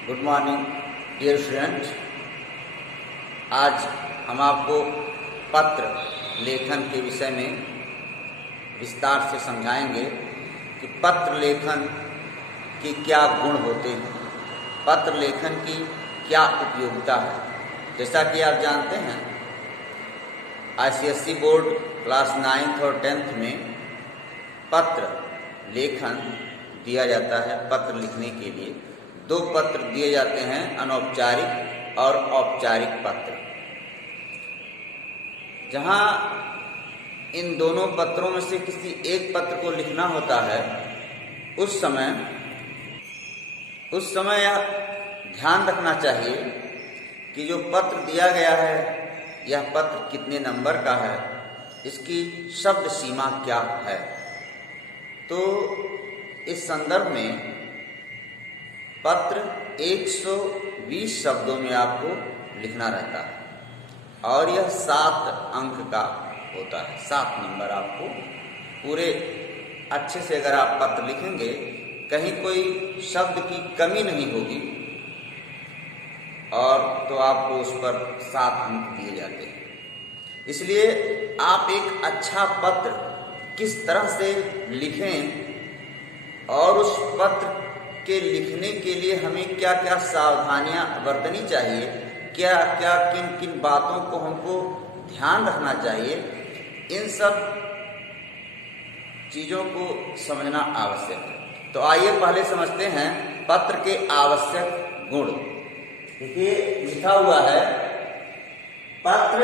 Good morning dear student. आज हम आपको पत्र लेखन के विषय में विस्तार से समझाएंगे कि पत्र लेखन के क्या गुण होते हैं, पत्र लेखन की क्या उपयोगिता है। जैसा कि आप जानते हैं, ICSE बोर्ड क्लास 9th और 10th में पत्र लेखन दिया जाता है। पत्र लिखने के लिए 2 पत्र दिए जाते हैं, अनौपचारिक और औपचारिक पत्र। जहाँ इन दोनों पत्रों में से किसी एक पत्र को लिखना होता है, उस समय यह ध्यान रखना चाहिए कि जो पत्र दिया गया है यह पत्र कितने नंबर का है, इसकी शब्द सीमा क्या है। तो इस संदर्भ में पत्र 120 शब्दों में आपको लिखना रहता है और यह 7 अंक का होता है। 7 नंबर आपको पूरे अच्छे से अगर आप पत्र लिखेंगे, कहीं कोई शब्द की कमी नहीं होगी और तो आपको उस पर 7 अंक दिए जाते हैं। इसलिए आप एक अच्छा पत्र किस तरह से लिखें और उस पत्र के लिखने के लिए हमें क्या क्या सावधानियां बरतनी चाहिए, क्या क्या किन किन बातों को हमको ध्यान रखना चाहिए, इन सब चीज़ों को समझना आवश्यक है। तो आइए पहले समझते हैं पत्र के आवश्यक गुण। देखिए लिखा हुआ है, पत्र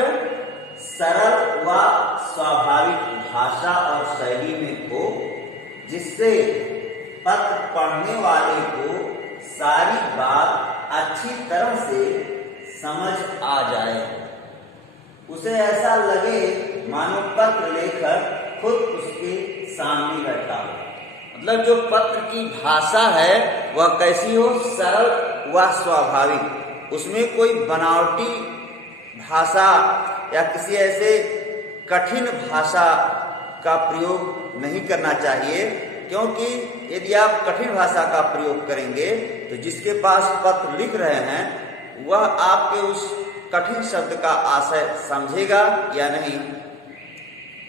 सरल व स्वाभाविक भाषा और शैली में हो, जिससे पत्र पढ़ने वाले को सारी बात अच्छी तरह से समझ आ जाए। उसे ऐसा लगे मानो पत्र लेखक खुद उसके सामने बैठा हो। मतलब जो पत्र की भाषा है वह कैसी हो, सरल व स्वाभाविक। उसमें कोई बनावटी भाषा या किसी ऐसे कठिन भाषा का प्रयोग नहीं करना चाहिए, क्योंकि यदि आप कठिन भाषा का प्रयोग करेंगे तो जिसके पास पत्र लिख रहे हैं वह आपके उस कठिन शब्द का आशय समझेगा या नहीं,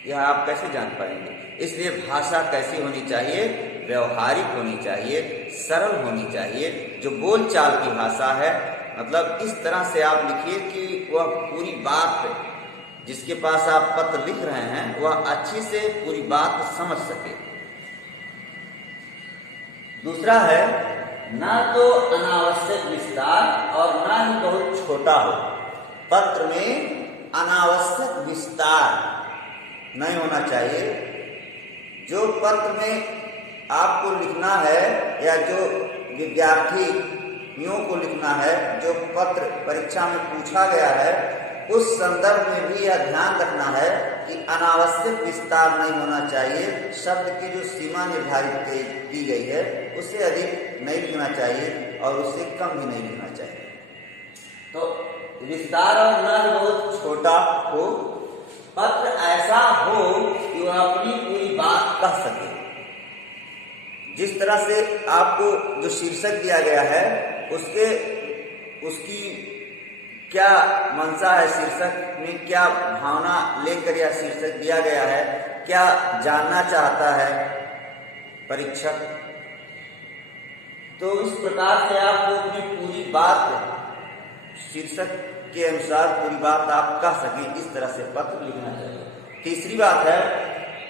यह आप कैसे जान पाएंगे। इसलिए भाषा कैसी होनी चाहिए, व्यवहारिक होनी चाहिए, सरल होनी चाहिए। जो बोलचाल की भाषा है, मतलब इस तरह से आप लिखिए कि वह पूरी बात, जिसके पास आप पत्र लिख रहे हैं वह अच्छी से पूरी बात समझ सके। दूसरा है, ना तो अनावश्यक विस्तार और ना ही बहुत छोटा हो। पत्र में अनावश्यक विस्तार नहीं होना चाहिए। जो पत्र में आपको लिखना है या जो विद्यार्थियों को लिखना है, जो पत्र परीक्षा में पूछा गया है, उस संदर्भ में भी यह ध्यान रखना है कि अनावश्यक विस्तार नहीं होना चाहिए। शब्द की जो सीमा निर्धारित की गई है उससे अधिक नहीं लिखना चाहिए और उससे कम भी नहीं लिखना चाहिए। तो विस्तार और न ही बहुत छोटा हो। पत्र ऐसा हो कि वह अपनी पूरी बात कह सके। जिस तरह से आपको जो शीर्षक दिया गया है उसकी क्या मंशा है, शीर्षक में क्या भावना लेकर यह शीर्षक दिया गया है, क्या जानना चाहता है परीक्षक। तो इस प्रकार से आपको अपनी पूरी बात शीर्षक के अनुसार पूरी बात आप कह सकें, इस तरह से पत्र लिखना चाहिए। तीसरी बात है,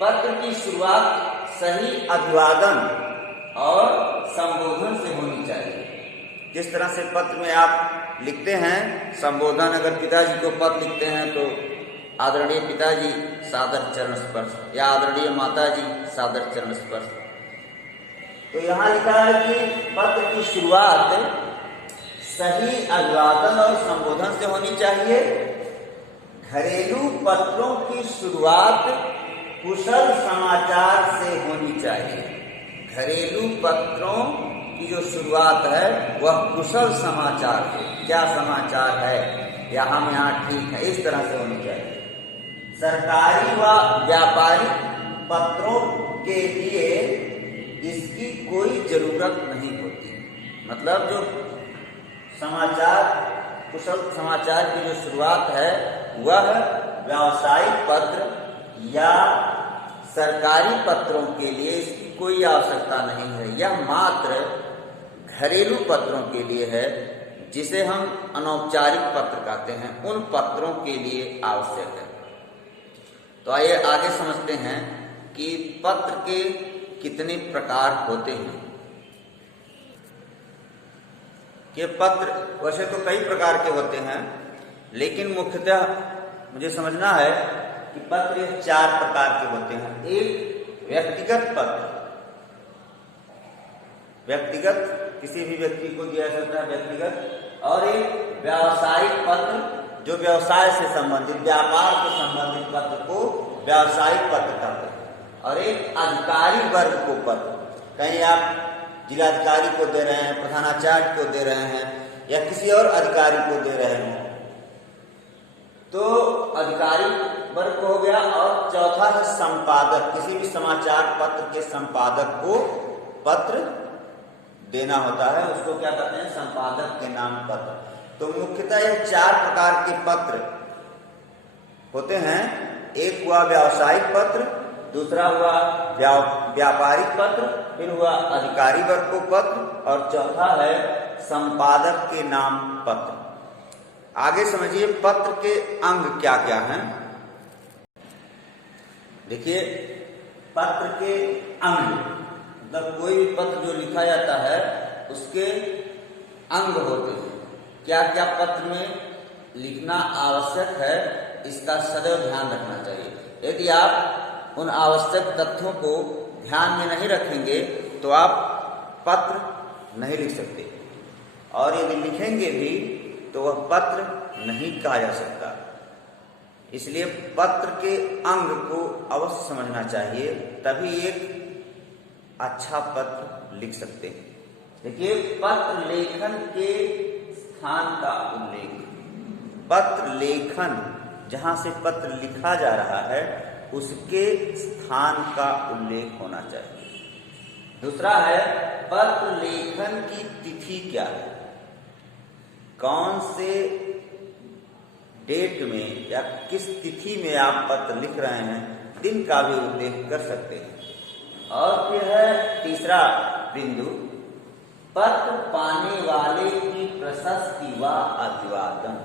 पत्र की शुरुआत सही अभिवादन और संबोधन से होनी चाहिए। जिस तरह से पत्र में आप लिखते हैं संबोधन, अगर पिताजी को पत्र लिखते हैं तो आदरणीय पिताजी सादर चरण स्पर्श, या आदरणीय माताजी सादर चरण स्पर्श। तो यहाँ लिखा है कि पत्र की शुरुआत सही अभिवादन और संबोधन से होनी चाहिए। घरेलू पत्रों की शुरुआत कुशल समाचार से होनी चाहिए। घरेलू पत्रों की जो शुरुआत है वह कुशल समाचार है, क्या समाचार है, या हम यहाँ ठीक है, इस तरह से होनी चाहिए। सरकारी व व्यापारिक पत्रों के लिए इसकी कोई जरूरत नहीं होती। मतलब जो समाचार, कुशल समाचार की जो शुरुआत है वह व्यावसायिक पत्र या सरकारी पत्रों के लिए इसकी कोई आवश्यकता नहीं है। यह मात्र घरेलू पत्रों के लिए है, जिसे हम अनौपचारिक पत्र कहते हैं, उन पत्रों के लिए आवश्यक है। तो आइए आगे समझते हैं कि पत्र के कितने प्रकार होते हैं। कि पत्र वैसे तो कई प्रकार के होते हैं, लेकिन मुख्यतः मुझे समझना है कि पत्र 4 प्रकार के होते हैं। एक व्यक्तिगत पत्र, व्यक्तिगत किसी भी व्यक्ति को दिया जाता है व्यक्तिगत, और एक व्यावसायिक पत्र जो व्यवसाय से संबंधित, व्यापार से संबंधित पत्र को व्यावसायिक पत्र कहते हैं, और एक अधिकारी वर्ग को पत्र, कहीं आप जिलाधिकारी को दे रहे हैं, प्रधानाचार्य को दे रहे हैं, या किसी और अधिकारी को दे रहे हैं, तो अधिकारी वर्ग हो गया। और चौथा है संपादक, किसी भी समाचार पत्र के संपादक को पत्र देना होता है, उसको क्या कहते हैं, संपादक के नाम पत्र। तो मुख्यतः ये 4 प्रकार के पत्र होते हैं। एक हुआ व्यावसायिक पत्र, दूसरा हुआ व्यापारिक पत्र, फिर हुआ अधिकारी वर्ग को पत्र, और चौथा है संपादक के नाम पत्र। आगे समझिए पत्र के अंग क्या क्या हैं। देखिए पत्र के अंग, मतलब कोई भी पत्र जो लिखा जाता है उसके अंग होते हैं। क्या क्या पत्र में लिखना आवश्यक है, इसका सदैव ध्यान रखना चाहिए। यदि आप उन आवश्यक तथ्यों को ध्यान में नहीं रखेंगे तो आप पत्र नहीं लिख सकते, और यदि लिखेंगे भी तो वह पत्र नहीं कहा जा सकता। इसलिए पत्र के अंग को अवश्य समझना चाहिए, तभी एक अच्छा पत्र लिख सकते हैं। देखिए पत्र लेखन के स्थान का उल्लेख, पत्र लेखन जहां से पत्र लिखा जा रहा है उसके स्थान का उल्लेख होना चाहिए। दूसरा है पत्र लेखन की तिथि क्या है, कौन से डेट में या किस तिथि में आप पत्र लिख रहे हैं, दिन का भी उल्लेख कर सकते हैं। और फिर है तीसरा बिंदु, पत्र पाने वाले की प्रशस्ति व अभिवादन।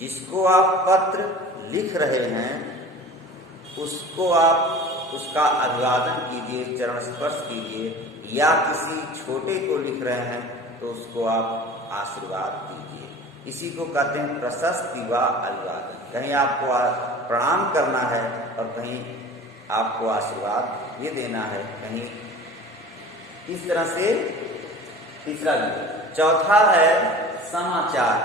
जिसको आप पत्र लिख रहे हैं उसको आप उसका अभिवादन कीजिए, चरण स्पर्श कीजिए, या किसी छोटे को लिख रहे हैं तो उसको आप आशीर्वाद दीजिए। इसी को कहते हैं प्रशस्ति व अभिवादन। कहीं आपको प्रणाम करना है और कहीं आपको आशीर्वाद ये देना है, कहीं इस तरह से। तीसरा बिंदु। चौथा है समाचार।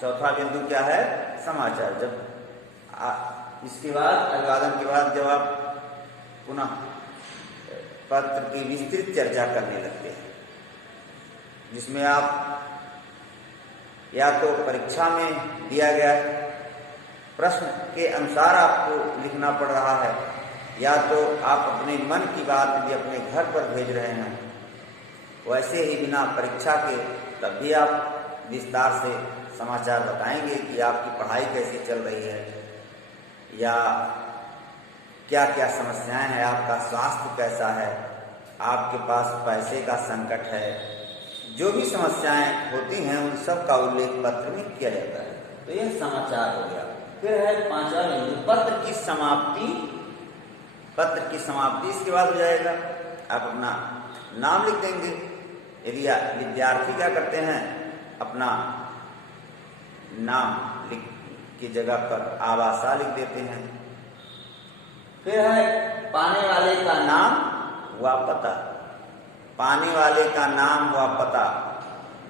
चौथा बिंदु क्या है, समाचार। जब इसके बाद अभिवादन के बाद जब आप पुनः पत्र की विस्तृत चर्चा करने लगते हैं, जिसमें आप या तो परीक्षा में दिया गया प्रश्न के अनुसार आपको लिखना पड़ रहा है, या तो आप अपने मन की बात भी अपने घर पर भेज रहे हैं, वैसे ही बिना परीक्षा के तब भी आप विस्तार से समाचार बताएंगे कि आपकी पढ़ाई कैसी चल रही है, या क्या क्या समस्याएं हैं, आपका स्वास्थ्य कैसा है, आपके पास पैसे का संकट है, जो भी समस्याएं होती हैं उन सब का उल्लेख पत्र में किया जाता है। तो यह समाचार हो गया। फिर है पांचवा बिंदु, पत्र की समाप्ति। पत्र की समाप्ति इसके बाद हो जाएगा, आप अपना नाम लिख देंगे। यदि विद्यार्थी क्या करते हैं, अपना नाम लिख की जगह पर आवासा लिख देते हैं। फिर है पाने वाले का नाम व पता। पाने वाले का नाम व पता,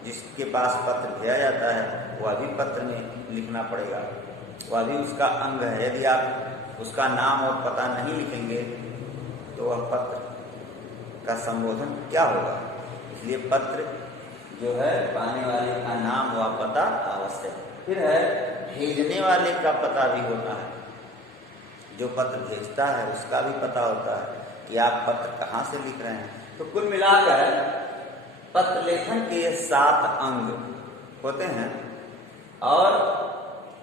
जिसके पास पत्र भेजा जाता है वह भी पत्र में लिखना पड़ेगा, वह भी उसका अंग है। यदि आप उसका नाम और पता नहीं लिखेंगे तो वह पत्र का संबोधन क्या होगा। इसलिए पत्र जो है पाने वाले का नाम व पता आवश्यक है। फिर है भेजने वाले का पता भी होता है, जो पत्र भेजता है उसका भी पता होता है कि आप पत्र कहाँ से लिख रहे हैं। तो कुल मिलाकर पत्र लेखन के 7 अंग होते हैं। और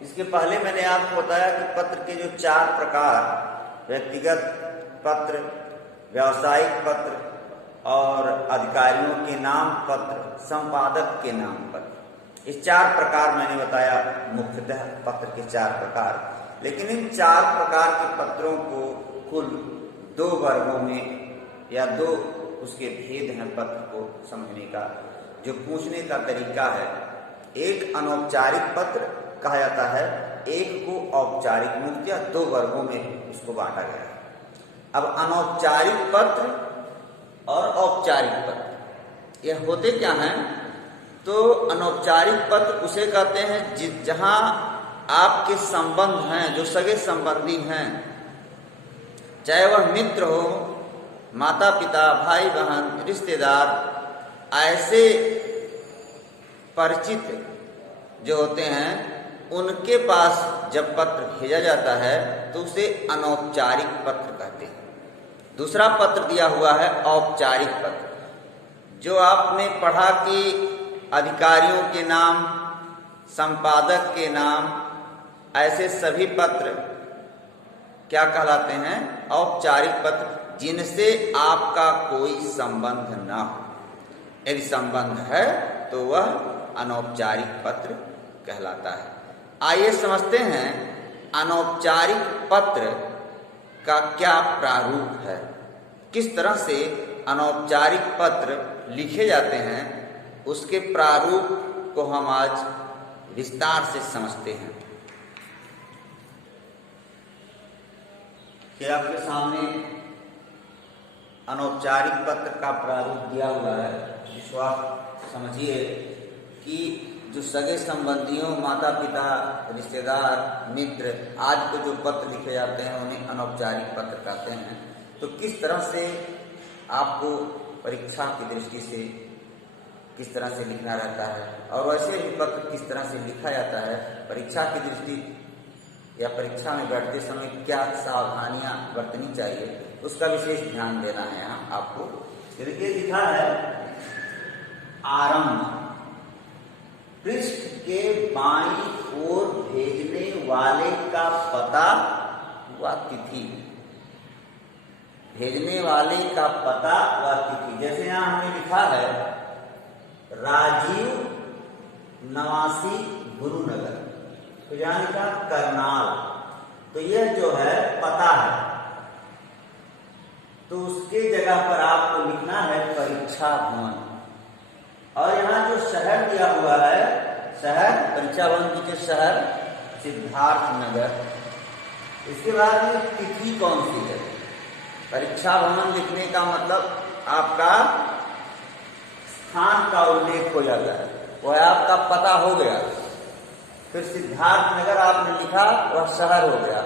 इसके पहले मैंने आपको बताया कि पत्र के जो 4 प्रकार, व्यक्तिगत पत्र, व्यावसायिक पत्र और अधिकारियों के नाम पत्र, संपादक के नाम पत्र, इस 4 प्रकार मैंने बताया मुख्यतः पत्र के 4 प्रकार। लेकिन इन 4 प्रकार के पत्रों को कुल 2 वर्गों में या 2 उसके भेद हैं पत्र को समझने का, जो पूछने का तरीका है। एक अनौपचारिक पत्र कहा जाता है, एक को औपचारिक, मुख्यतः 2 वर्गों में उसको बांटा गया है। अब अनौपचारिक पत्र और औपचारिक पत्र ये होते क्या हैं? तो अनौपचारिक पत्र उसे कहते हैं जहां आपके संबंध हैं, जो सगे संबंधी हैं, चाहे वह मित्र हो, माता पिता, भाई बहन, रिश्तेदार, ऐसे परिचित जो होते हैं, उनके पास जब पत्र भेजा जाता है तो उसे अनौपचारिक पत्र कहते हैं। दूसरा पत्र दिया हुआ है औपचारिक पत्र, जो आपने पढ़ा कि अधिकारियों के नाम, संपादक के नाम, ऐसे सभी पत्र क्या कहलाते हैं? औपचारिक पत्र, जिनसे आपका कोई संबंध न हो। यदि संबंध है तो वह अनौपचारिक पत्र कहलाता है। आइए समझते हैं अनौपचारिक पत्र का क्या प्रारूप है, किस तरह से अनौपचारिक पत्र लिखे जाते हैं, उसके प्रारूप को हम आज विस्तार से समझते हैं। कि आपके सामने अनौपचारिक पत्र का प्रारूप दिया हुआ है, जिसको आप समझिए कि जो सगे संबंधियों, माता पिता, रिश्तेदार, मित्र आज को जो पत्र लिखे जाते हैं उन्हें अनौपचारिक पत्र कहते हैं। तो किस तरह से आपको परीक्षा की दृष्टि से किस तरह से लिखना रहता है, और वैसे भी पत्र किस तरह से लिखा जाता है, परीक्षा की दृष्टि या परीक्षा में बैठते समय क्या सावधानियां बरतनी चाहिए, उसका विशेष ध्यान देना है यहाँ आपको। देखिए लिखा है आरंभ, पृष्ठ के बाईं ओर भेजने वाले का पता व तिथि, भेजने वाले का पता व तिथि। जैसे यहाँ हमने लिखा है राजीव नवासी गुरुनगर, तो यहाँ लिखा करनाल, तो यह जो है पता है, तो उसके जगह पर आपको लिखना है परीक्षा भवन। और यहाँ जो शहर दिया हुआ है, शहर परीक्षा भवन की जो शहर सिद्धार्थ नगर। इसके बाद में तिथि कौन सी है? परीक्षा भवन लिखने का मतलब आपका स्थान का उल्लेख हो जाता है, वह आपका पता हो गया। फिर सिद्धार्थ नगर आपने लिखा, वह शहर हो गया,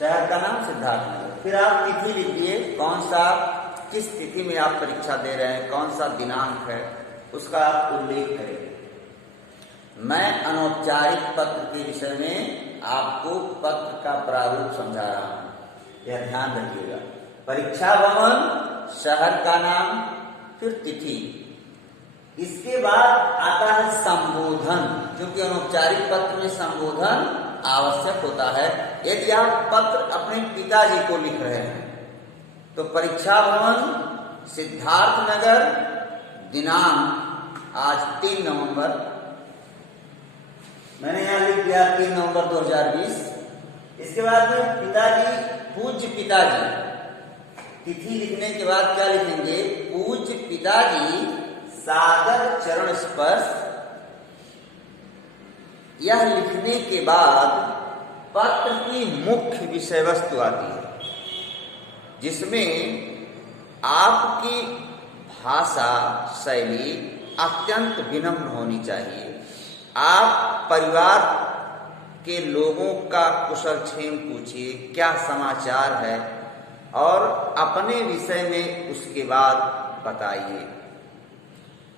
शहर का नाम सिद्धार्थ नगर। फिर आप तिथि लिखिए, कौन सा, किस तिथि में आप परीक्षा दे रहे हैं, कौन सा दिनांक है, उसका आप उल्लेख करेंगे। मैं अनौपचारिक पत्र के विषय में आपको पत्र का प्रारूप समझा रहा हूं, यह ध्यान रखिएगा। परीक्षा भवन, शहर का नाम, फिर तिथि। इसके बाद आता है संबोधन, क्योंकि अनौपचारिक पत्र में संबोधन आवश्यक होता है। यदि आप पत्र अपने पिताजी को लिख रहे हैं तो परीक्षा भवन, सिद्धार्थ नगर, दिनांक आज 3 नवंबर, मैंने यहां लिख दिया 3 नवंबर 2020। इसके बाद में पिताजी, पूज्य पिताजी, तिथि लिखने के बाद क्या लिखेंगे? पूज्य पिताजी सादर चरण स्पर्श। यह लिखने के बाद पत्र की मुख्य विषय वस्तु आती है, जिसमें आपकी भाषा शैली अत्यंत विनम्र होनी चाहिए। आप परिवार के लोगों का कुशल क्षेम पूछिए, क्या समाचार है, और अपने विषय में उसके बाद बताइए।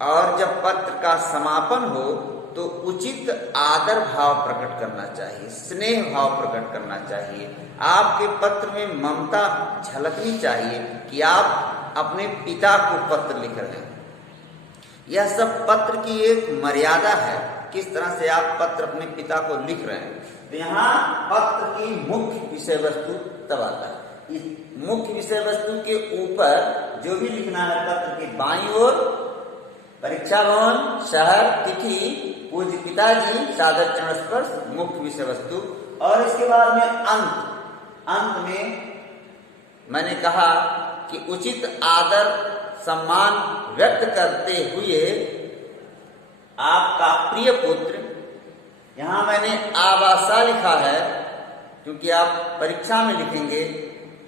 और जब पत्र का समापन हो तो उचित आदर भाव प्रकट करना चाहिए, स्नेह भाव प्रकट करना चाहिए। आपके पत्र में ममता झलकनी चाहिए कि आप अपने पिता को पत्र लिख रहे हैं। यह सब पत्र की एक मर्यादा है किस तरह से आप पत्र अपने पिता को लिख रहे हैं। तो यहाँ पत्र की मुख्य विषय वस्तु तब आता है। इस मुख्य विषय वस्तु के ऊपर जो भी लिखना है पत्र की बाईं ओर परीक्षा भवन, शहर, तिथि, पूज्य पिताजी, सादर चरण स्पर्श, मुख्य विषय वस्तु। और इसके बाद में अंत में मैंने कहा कि उचित आदर सम्मान व्यक्त करते हुए आपका प्रिय पुत्र, यहां मैंने आवासा लिखा है क्योंकि आप परीक्षा में लिखेंगे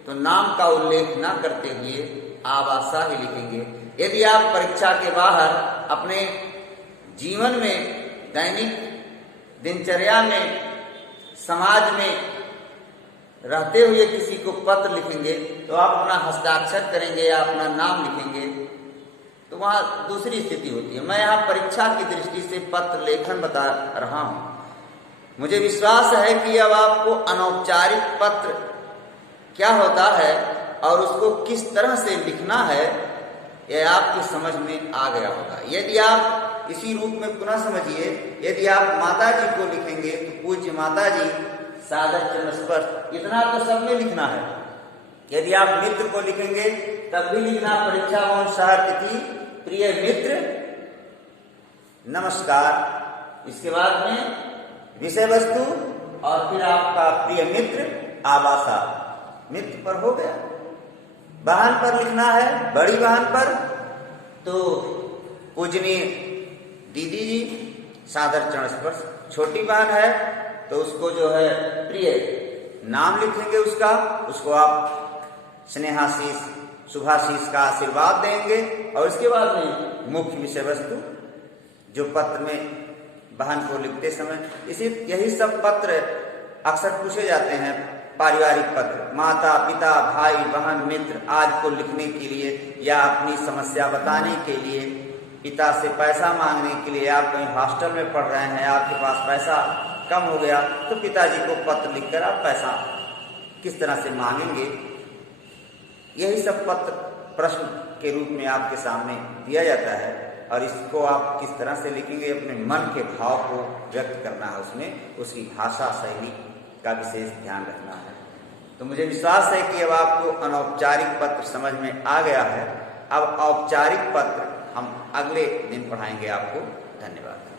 तो नाम का उल्लेख ना करते हुए आवासा ही लिखेंगे। यदि आप परीक्षा के बाहर अपने जीवन में, दैनिक दिनचर्या में, समाज में रहते हुए किसी को पत्र लिखेंगे तो आप अपना हस्ताक्षर करेंगे या अपना नाम लिखेंगे तो वहां दूसरी स्थिति होती है। मैं यहाँ परीक्षा की दृष्टि से पत्र लेखन बता रहा हूं। मुझे विश्वास है कि अब आपको अनौपचारिक पत्र क्या होता है और उसको किस तरह से लिखना है यह आपकी समझ में आ गया होगा। यदि आप इसी रूप में पुनः समझिए, यदि आप माता जी को लिखेंगे तो पूज्य माता जी, सादर चरण स्पर्श, इतना तो सब में लिखना है। यदि आप मित्र को लिखेंगे तब भी लिखना परीक्षा भवन, शहर, तिथि, प्रिय मित्र, नमस्कार। इसके बाद में विषय वस्तु और फिर आपका प्रिय मित्र, आवासा। मित्र पर हो गया। बहन पर लिखना है, बड़ी बहन पर तो पूजनीय दीदी जी, सादर चरण स्पर्श। छोटी बहन है तो उसको जो है प्रिय नाम लिखेंगे उसको आप स्नेहाशीष, शुभाशीष का आशीर्वाद देंगे। और इसके बाद में मुख्य विषय वस्तु जो पत्र में बहन को लिखते समय, यही सब पत्र अक्सर पूछे जाते हैं। पारिवारिक पत्र, माता पिता, भाई बहन, मित्र आज को लिखने के लिए या अपनी समस्या बताने के लिए, पिता से पैसा मांगने के लिए, आप कहीं हॉस्टल में पढ़ रहे हैं, आपके पास पैसा कम हो गया तो पिताजी को पत्र लिखकर आप पैसा किस तरह से मांगेंगे, यही सब पत्र प्रश्न के रूप में आपके सामने दिया जाता है। और इसको आप किस तरह से लिखेंगे, अपने मन के भाव को व्यक्त करना है, उसमें उसकी भाषा शैली का विशेष ध्यान रखना है। तो मुझे विश्वास है कि अब आपको अनौपचारिक पत्र समझ में आ गया है। अब औपचारिक पत्र हम अगले दिन पढ़ाएंगे आपको। धन्यवाद।